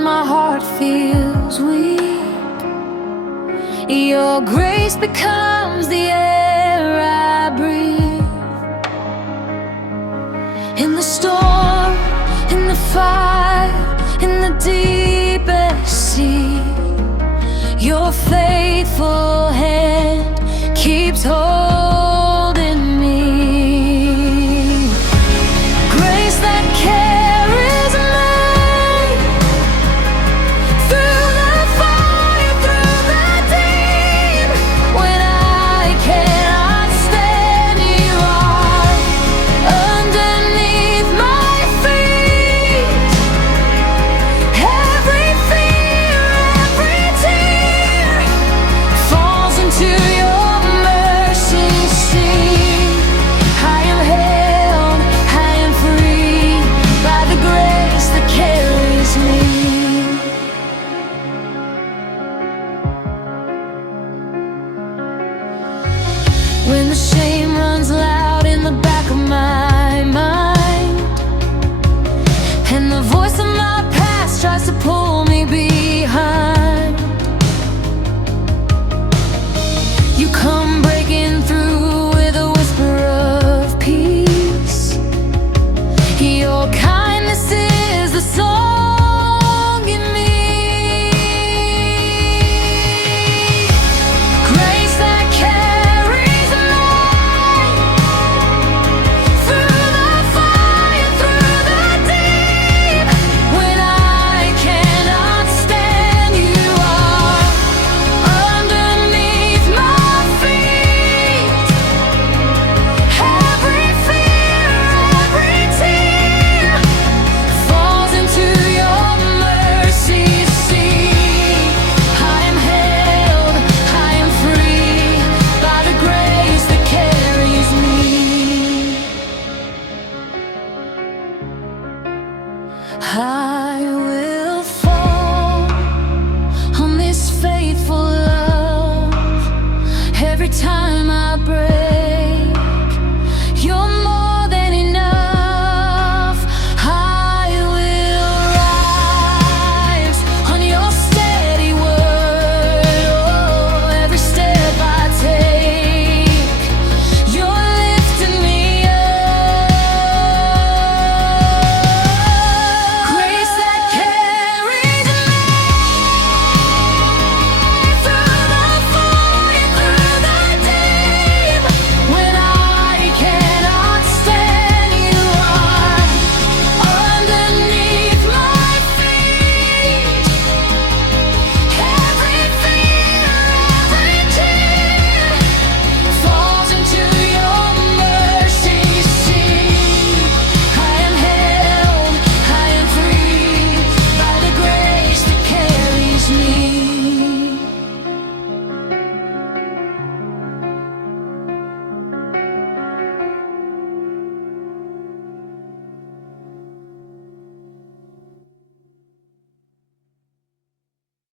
when my heart feels weak. Your grace becomes the air I breathe. In the storm, in the fire, in the deepest sea, your faithful hand keeps holding me. Grace that carries me through the fire, through the deep. When I cannot stand, you are underneath my feet. Every fear, every tear falls into your mercy seat. I am held, I am free by the grace that carries me. When the shame runs loud in the back of my mind, and the voice of my past tries to pull me behind,